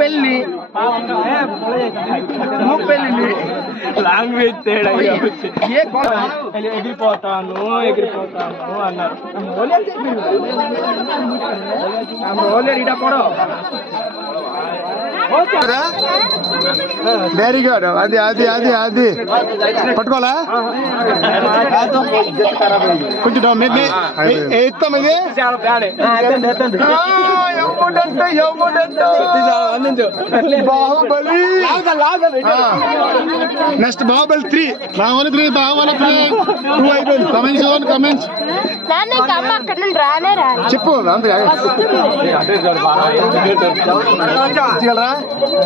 పెళ్లి లాంగ్వేజ్ తేడా ఎగిరిపోతాను అన్నారు వెరీ గుడ్. అది అది అది అది పట్టుకోవాలా కొంచెం ఎత్తాం ఇది బాహుబలి. నెక్స్ట్ బాహుబలి 3 బాహుబలి 3 బాహుబలి 3 2 అయిపోయింది. కమెంట్స్ చెప్పు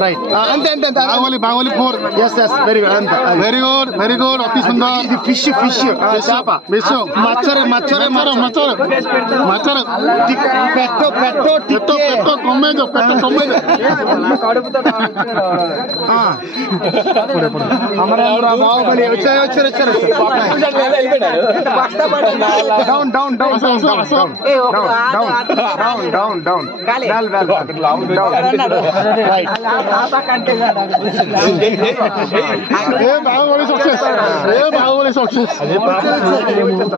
రైట్. అంతే అంతే అంతే. Baahubali 4. Yes yes very good. అంతే వెరీ గుడ్ వెరీ గుడ్. అతి సుందర్. ఇది ఫిష్ చేప ఫిష్ మచ్చరు పెట్టో కొమ్మేదో బాహుబలి వచ్చారు. Down Baahubali success.